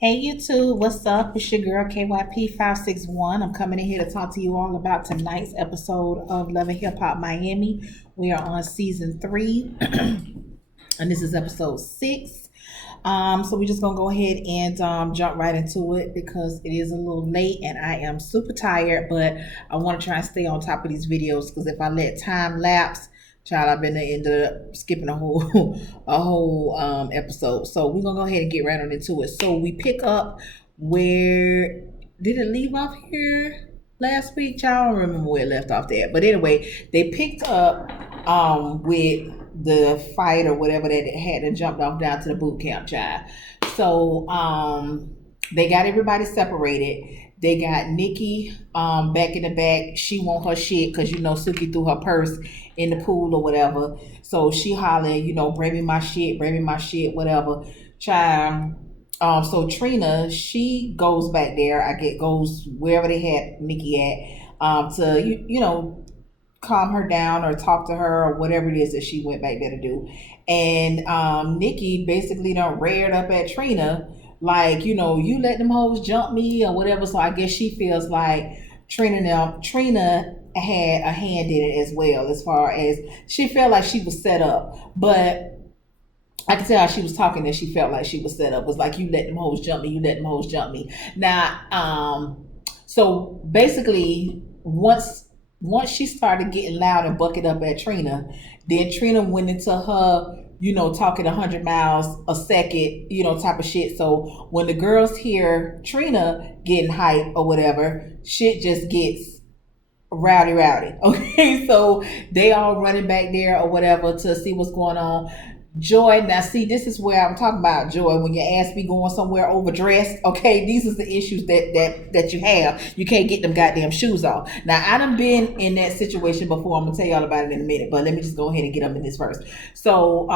Hey YouTube, what's up? It's your girl KYP561. I'm coming in here to talk to you all about tonight's episode of Love and Hip Hop Miami. We are on season 3, and this is episode 6. So we're just gonna go ahead and jump right into it because it is a little late and I am super tired. But I want to try and stay on top of these videos because if I let time lapse, child, I've been end up skipping a whole a whole episode. So we're gonna go ahead and get right on into it. So we pick up where did it leave off here last week? Child, I don't remember where it left off there. But anyway, they picked up with the fight or whatever that had and jumped off down to the boot camp, child. So they got everybody separated. They got Nikki back in the back. She want her shit because you know Suki threw her purse in the pool or whatever. So she hollering, bring me my shit, bring me my shit, whatever. Child. So Trina, she goes back there. Goes wherever they had Nikki at to calm her down or talk to her or whatever it is that she went back there to do. And Nikki basically done reared up at Trina like, you let them hoes jump me or whatever. So I guess she feels like Trina had a hand in it as well, as far as she felt like she was set up. But I could tell how she was talking that she felt like she was set up. It was like, you let them hoes jump me, you let them hoes jump me. Now, so basically, once she started getting loud and bucking up at Trina, then Trina went into her, talking 100 miles a second, type of shit. So when the girls hear Trina getting hype or whatever, shit just gets rowdy. Okay, so they all running back there or whatever to see what's going on. Joy, now see, this is where I'm talking about Joy. When your ass be going somewhere overdressed, okay, these is the issues that you have. You can't get them goddamn shoes off. Now I done been in that situation before. I'm gonna tell y'all about it in a minute, but let me just go ahead and get up in this first. So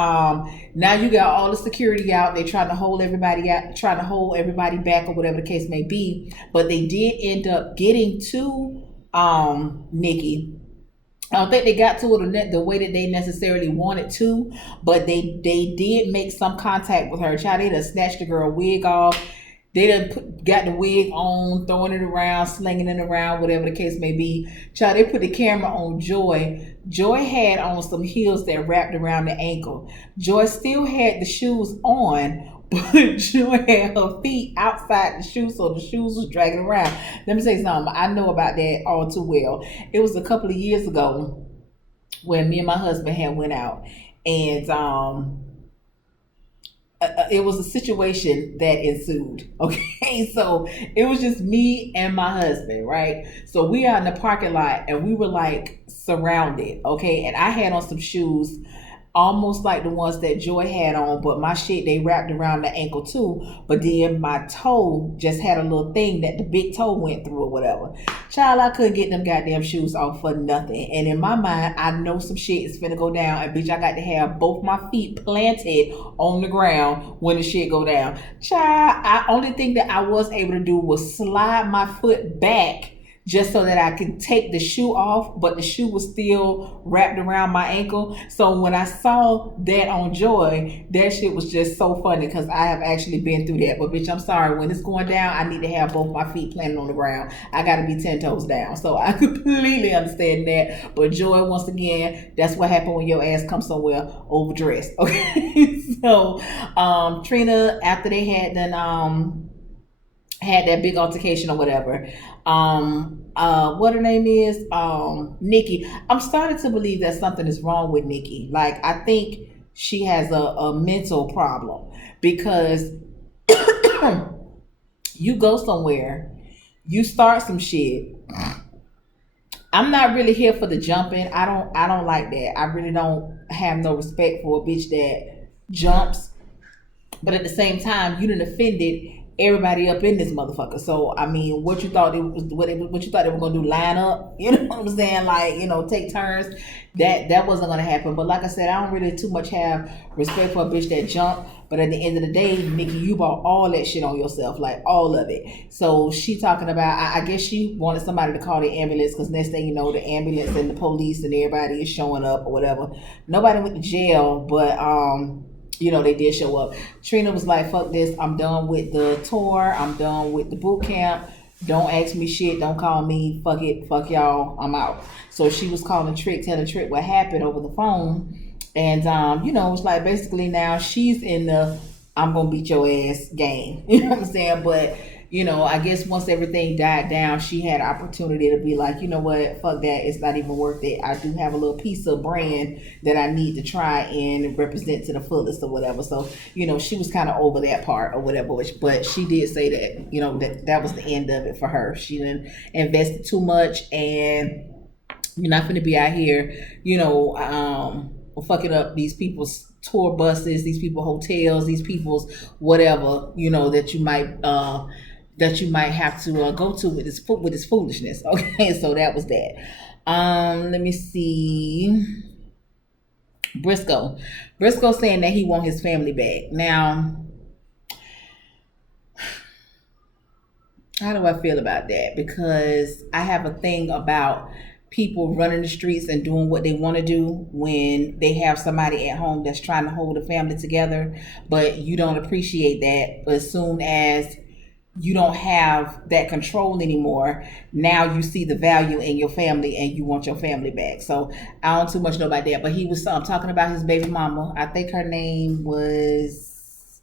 now you got all the security out. They trying to hold everybody out, trying to hold everybody back or whatever the case may be. But they did end up getting to Nikki. I don't think they got to it the way that they necessarily wanted to, but they did make some contact with her. Child, they done snatched the girl wig off. They got the wig on, throwing it around, slinging it around, whatever the case may be. Child, they put the camera on Joy. Joy had on some heels that wrapped around the ankle. Joy still had the shoes on, but Joy had her feet outside the shoes, so the shoes was dragging around. Let me say something. I know about that all too well. It was a couple of years ago when me and my husband had went out, and it was a situation that ensued. Okay, so it was just me and my husband, right? So we are in the parking lot, and we were like surrounded. Okay, and I had on some shoes almost like the ones that Joy had on, but my shit they wrapped around the ankle too. But then my toe just had a little thing that the big toe went through or whatever. Child, I couldn't get them goddamn shoes off for nothing. And in my mind, I know some shit is finna go down. And bitch, I got to have both my feet planted on the ground when the shit go down. Child, I only thing that I was able to do was slide my foot back just so that I could take the shoe off, but the shoe was still wrapped around my ankle. So when I saw that on Joy, that shit was just so funny because I have actually been through that. But bitch, I'm sorry, when it's going down, I need to have both my feet planted on the ground. I gotta be 10 toes down. So I completely understand that. But Joy, once again, that's what happened when your ass comes somewhere overdressed. Okay. So Trina, after they had that big altercation or whatever. What her name is? Nikki. I'm starting to believe that something is wrong with Nikki. Like I think she has a mental problem because you go somewhere, you start some shit. I'm not really here for the jumping. I don't like that. I really don't have no respect for a bitch that jumps. But at the same time, you done offended everybody up in this motherfucker. So I mean, what you thought what you thought they were gonna do? Line up? You know what I'm saying? Like take turns. That wasn't gonna happen. But like I said, I don't really too much have respect for a bitch that jumped. But at the end of the day, Nikki, you bought all that shit on yourself, like all of it. So she talking about, I guess she wanted somebody to call the ambulance because next thing you know, the ambulance and the police and everybody is showing up or whatever. Nobody went to jail, but they did show up. Trina was like, fuck this, I'm done with the tour, I'm done with the boot camp. Don't ask me shit, don't call me, fuck it, fuck y'all, I'm out. So she was calling Trick, telling Trick what happened over the phone. And it's like basically now she's in the I'm gonna beat your ass game. You know what I'm saying? But I guess once everything died down, she had opportunity to be like, you know what, fuck that, it's not even worth it. I do have a little piece of brand that I need to try and represent to the fullest or whatever. So, she was kind of over that part or whatever, but she did say that, that was the end of it for her. She didn't invested too much, and you're not going to be out here, fucking up these people's tour buses, these people hotels, these people's whatever, that you might have to go to with this foolishness. Okay, so that was that. Let me see. Briscoe saying that he want his family back. Now, how do I feel about that? Because I have a thing about people running the streets and doing what they want to do when they have somebody at home that's trying to hold a family together, but you don't appreciate that. But as soon as you don't have that control anymore, now you see the value in your family and you want your family back. So I don't too much know about that, but he was talking about his baby mama. I think her name was,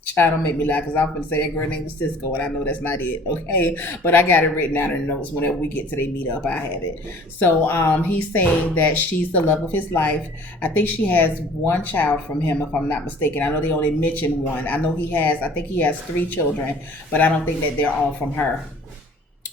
child, don't make me lie, because I'm going to say that girl name was Cisco, and I know that's not it, okay? But I got it written down in the notes. Whenever we get to the meet up, I have it. So he's saying that she's the love of his life. I think she has one child from him, if I'm not mistaken. I know they only mentioned one. I think he has 3 children, but I don't think that they're all from her.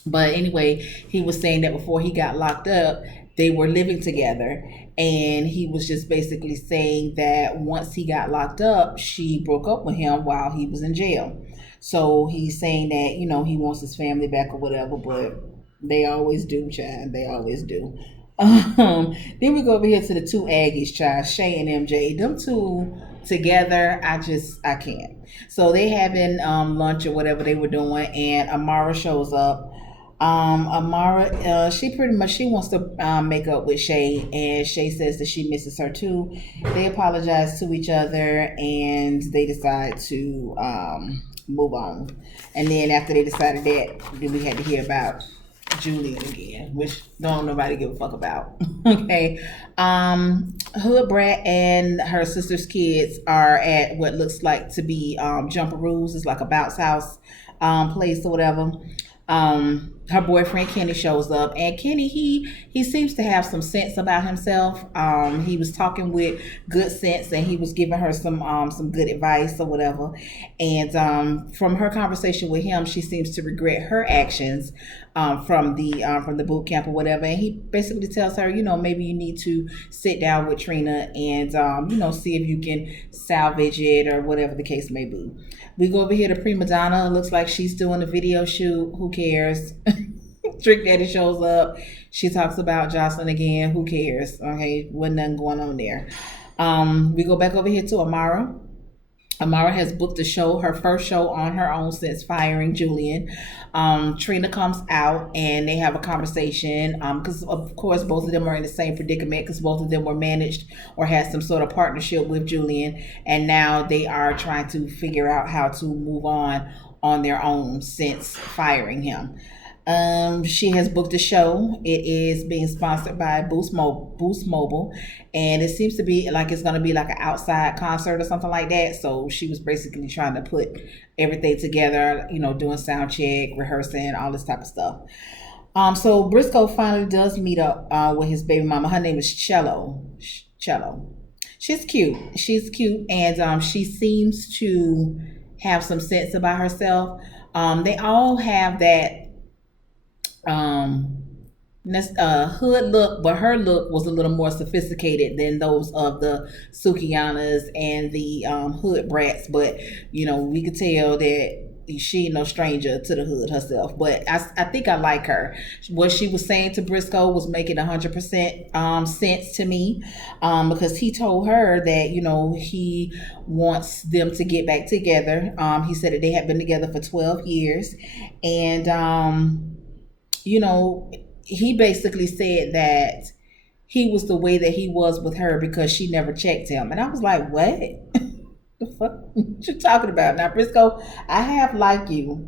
But anyway, he was saying that before he got locked up, they were living together, and he was just basically saying that once he got locked up, she broke up with him while he was in jail. So he's saying that, he wants his family back or whatever, but they always do, child. They always do. Then we go over here to the 2 Aggies, child, Shay and MJ. Them 2 together, I can't. So they having lunch or whatever they were doing, and Amara shows up. Amara, she wants to make up with Shay, and Shay says that she misses her too. They apologize to each other, and they decide to move on. And then after they decided that, then we had to hear about Julian again, which don't nobody give a fuck about. Okay. Hood Brat and her sister's kids are at what looks like to be Jumperoos. It's like a bounce house place or whatever. Her boyfriend Kenny shows up, and Kenny, he seems to have some sense about himself. He was talking with good sense, and he was giving her some good advice or whatever. And from her conversation with him, she seems to regret her actions from the boot camp or whatever. And he basically tells her, maybe you need to sit down with Trina and see if you can salvage it or whatever the case may be. We go over here to Prima Donna. Looks like she's doing a video shoot. Who cares? Trick Daddy shows up. She talks about Jocelyn again. Who cares? Okay, wasn't nothing going on there. We go back over here to Amara. Amara has booked a show, her first show on her own since firing Julian. Trina comes out and they have a conversation because, of course, both of them are in the same predicament because both of them were managed or had some sort of partnership with Julian. And now they are trying to figure out how to move on their own since firing him. She has booked a show. It is being sponsored by Boost Mobile, and it seems to be like it's going to be like an outside concert or something like that. So she was basically trying to put everything together, doing sound check, rehearsing, all this type of stuff. So Briscoe finally does meet up with his baby mama. Her name is Cello. She's cute, and she seems to have some sense about herself. They all have that hood look, but her look was a little more sophisticated than those of the Sukianas and the hood brats. But we could tell that she ain't no stranger to the hood herself. But I think I like her. What she was saying to Briscoe was making 100% sense to me, because he told her that he wants them to get back together. He said that they had been together for 12 years, and he basically said that he was the way that he was with her because she never checked him. And I was like, what? The fuck what you talking about now, Briscoe? I have like you,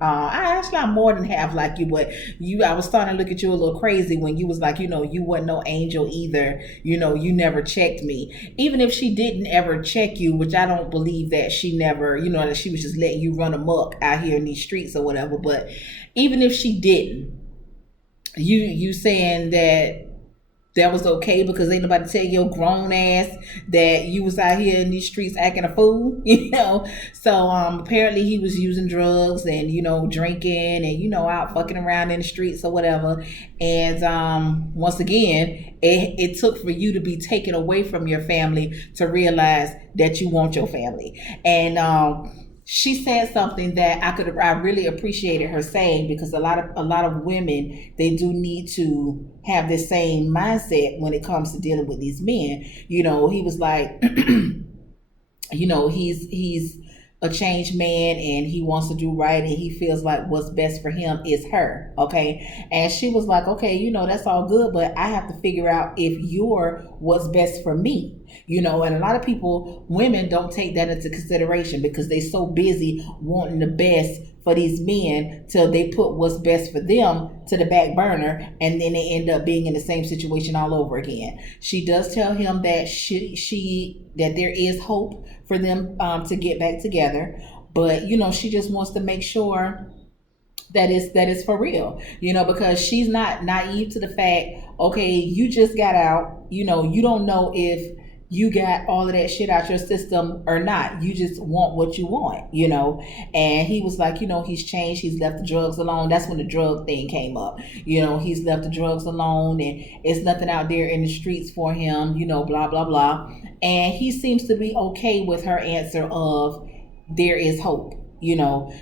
I actually I'm more than half like you, but I was starting to look at you a little crazy when you was like, you wasn't no angel either. You never checked me. Even if she didn't ever check you, which I don't believe that she never, that she was just letting you run amok out here in these streets or whatever. But even if she didn't, you saying that was okay because ain't nobody tell your grown ass that you was out here in these streets acting a fool, So apparently he was using drugs and drinking and out fucking around in the streets or whatever. And once again, it took for you to be taken away from your family to realize that you want your family. And she said something that I really appreciated her saying, because a lot of women, they do need to have this same mindset when it comes to dealing with these men. He was like, he's a changed man and he wants to do right and he feels like what's best for him is her. Okay. And she was like, okay, that's all good, but I have to figure out if you're what's best for me. And a lot of people, women, don't take that into consideration because they so busy wanting the best for these men till they put what's best for them to the back burner, and then they end up being in the same situation all over again. She does tell him that that there is hope for them to get back together, but she just wants to make sure that is for real, because she's not naive to the fact, okay, you just got out, you don't know if you got all of that shit out your system or not. You just want what you want. And he was like, he's changed. He's left the drugs alone. That's when the drug thing came up. He's left the drugs alone and it's nothing out there in the streets for him, blah, blah, blah. And he seems to be okay with her answer of there is hope.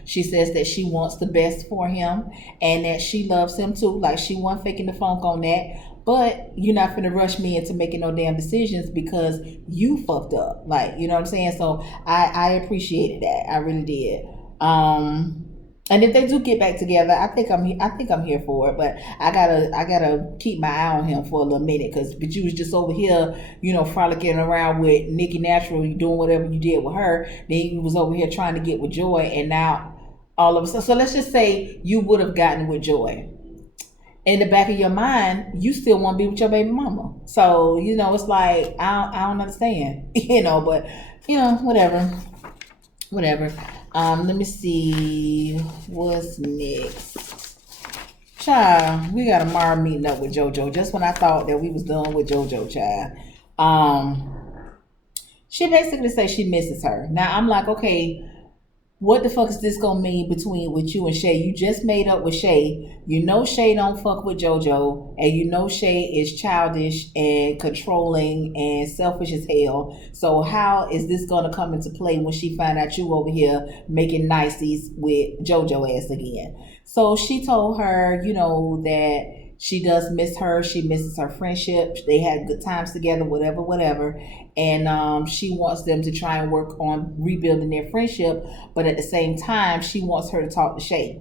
She says that she wants the best for him and that she loves him too. Like, she wasn't faking the funk on that. But you're not gonna rush me into making no damn decisions because you fucked up. Like, you know what I'm saying? So I appreciated that. I really did. And if they do get back together, I think I'm here for it. But I gotta keep my eye on him for a little minute, but you was just over here, frolicking around with Nikki Natural, you doing whatever you did with her. Then you was over here trying to get with Joy, and now all of a sudden, so let's just say you would have gotten with Joy. In the back of your mind, you still want to be with your baby mama. So, it's like, I don't understand, but, whatever. Whatever. Let me see. What's next? Child, we got Amara meeting up with JoJo just when I thought that we was done with JoJo, child. She basically says she misses her. Now, I'm like, okay, what the fuck is this gonna mean between with you and Shay? You just made up with Shay. Shay don't fuck with JoJo, and Shay is childish and controlling and selfish as hell. So how is this gonna come into play when she find out you over here making niceties with JoJo ass again? So she told her, that she does miss her. She misses her friendship. They had good times together, whatever, whatever. And she wants them to try and work on rebuilding their friendship. But at the same time, she wants her to talk to Shay.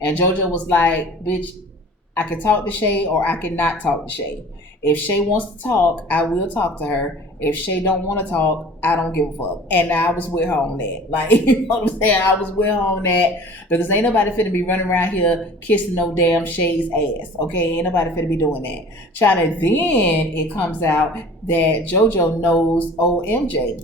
And JoJo was like, bitch, I can talk to Shay or I can not talk to Shay. If Shay wants to talk, I will talk to her. If Shay don't want to talk, I don't give a fuck. And I was with her on that. Like, you know what I'm saying? I was with her on that because ain't nobody finna be running around here kissing no damn Shay's ass. Okay? Ain't nobody finna be doing that. China, then it comes out that JoJo knows old MJ.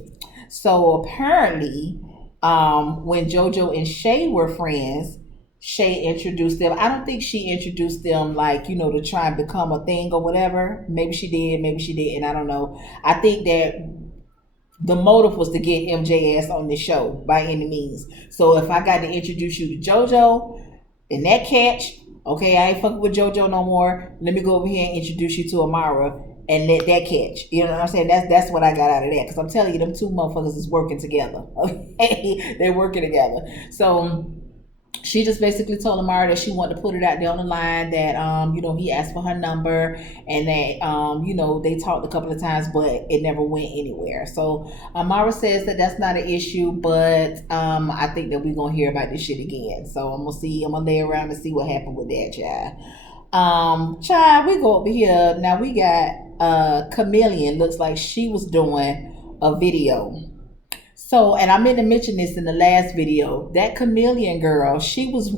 So apparently, when JoJo and Shay were friends, Shay introduced them. I don't think she introduced them like, to try and become a thing or whatever. Maybe she did, maybe she didn't. I don't know. I think that the motive was to get MJ ass on the show by any means. So if I got to introduce you to JoJo and that catch, okay, I ain't fucking with JoJo no more. Let me go over here and introduce you to Amara and let that catch. You know what I'm saying? That's what I got out of that. Because I'm telling you, them two motherfuckers is working together. Okay? They're working together. So she just basically told Amara that she wanted to put it out there on the line that he asked for her number and that they talked a couple of times but it never went anywhere. So Amara says that that's not an issue, but I think that we're gonna hear about this shit again. So I'm gonna lay around and see what happened with that, child. We go over here now. We got Chameleon. Looks like she was doing a video. So, and I meant to mention this in the last video. That Chameleon girl, she was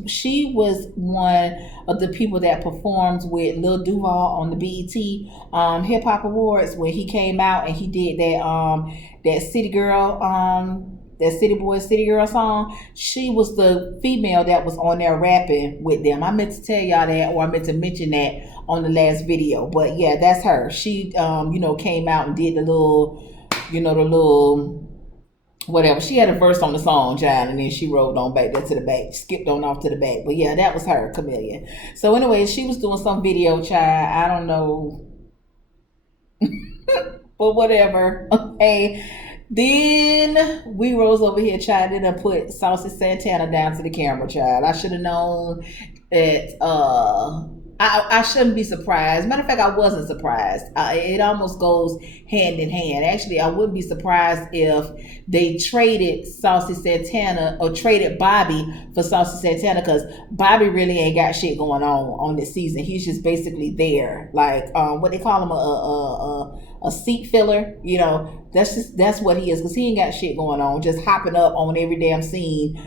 one of the people that performed with Lil Duval on the BET Hip Hop Awards when he came out and he did that City Girl that City Boy City Girl song. She was the female that was on there rapping with them. I meant to tell y'all that, or I meant to mention that on the last video. But yeah, that's her. She came out and did the little whatever. She had a verse on the song, child, and then she rolled on back there to the back, skipped on off to the back. But yeah, that was her, Chameleon. So anyway, she was doing some video, child. I don't know, but whatever. Okay. Then we rose over here, child, and put Saucy Santana down to the camera, child. I should have known that I shouldn't be surprised. Matter of fact, I wasn't surprised. It almost goes hand in hand. Actually, I wouldn't be surprised if they traded Saucy Santana or traded Bobby for Saucy Santana, because Bobby really ain't got shit going on this season. He's just basically there, like what they call him, a seat filler. That's what he is, because he ain't got shit going on, just hopping up on every damn scene,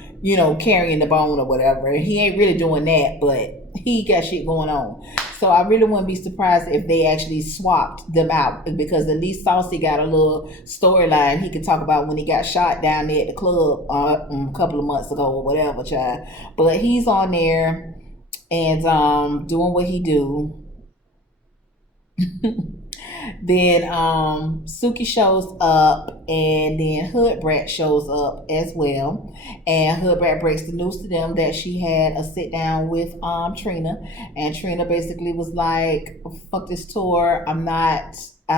carrying the bone or whatever. He ain't really doing that, but he got shit going on. So I really wouldn't be surprised if they actually swapped them out, because at least Saucy got a little storyline he could talk about when he got shot down there at the club a couple of months ago or whatever, child. But he's on there and doing what he do. Then Suki shows up, and then Hood Brat shows up as well, and Hood Brat breaks the news to them that she had a sit down with Trina, and Trina basically was like, fuck this tour, I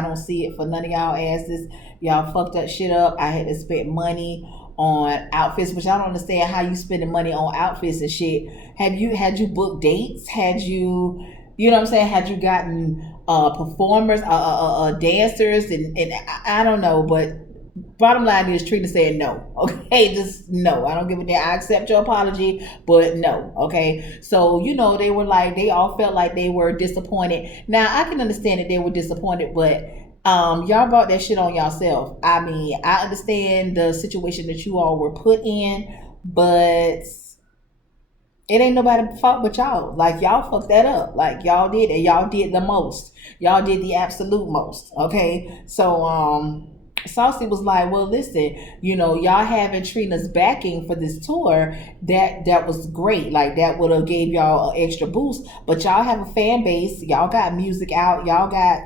don't see it for none of y'all asses. Y'all fucked that shit up. I had to spend money on outfits, which I don't understand how you spending money on outfits and shit. Had you booked dates? Had you know what I'm saying? Had you gotten performers, dancers, and I don't know, but bottom line is Trina said no. Okay, just no. I don't give a damn. I accept your apology, but no. Okay, so they all felt like they were disappointed. Now I can understand that they were disappointed, but y'all brought that shit on yourself. I mean, I understand the situation that you all were put in, but it ain't nobody's fault but y'all. Like, y'all fucked that up. Like, y'all did it. Y'all did the most. Y'all did the absolute most. Okay? So, Saucy was like, well, listen, y'all having Trina's backing for this tour, that was great. Like, that would have gave y'all an extra boost. But y'all have a fan base. Y'all got music out. Y'all got,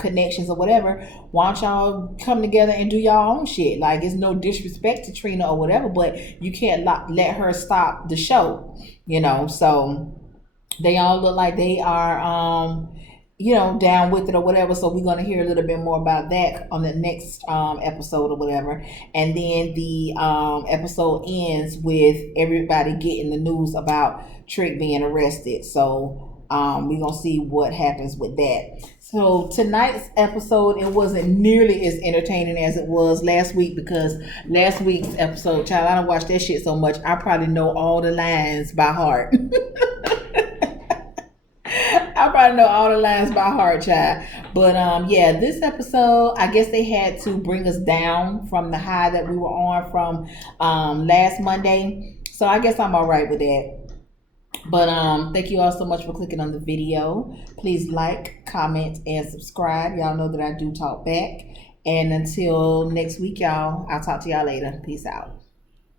connections or whatever. Why don't y'all come together and do y'all own shit? Like, it's no disrespect to Trina or whatever, but you can't let her stop the show, So they all look like they are down with it or whatever. So we're going to hear a little bit more about that on the next episode or whatever. And then the episode ends with everybody getting the news about Trick being arrested. So we're going to see what happens with that. So tonight's episode, it wasn't nearly as entertaining as it was last week, because last week's episode, child, I don't watch that shit so much, I probably know all the lines by heart. I probably know all the lines by heart, child. But yeah, this episode, I guess they had to bring us down from the high that we were on from last Monday. So I guess I'm all right with that. But thank you all so much for clicking on the video. Please like, comment, and subscribe. Y'all know that I do talk back. And until next week, y'all, I'll talk to y'all later. Peace out.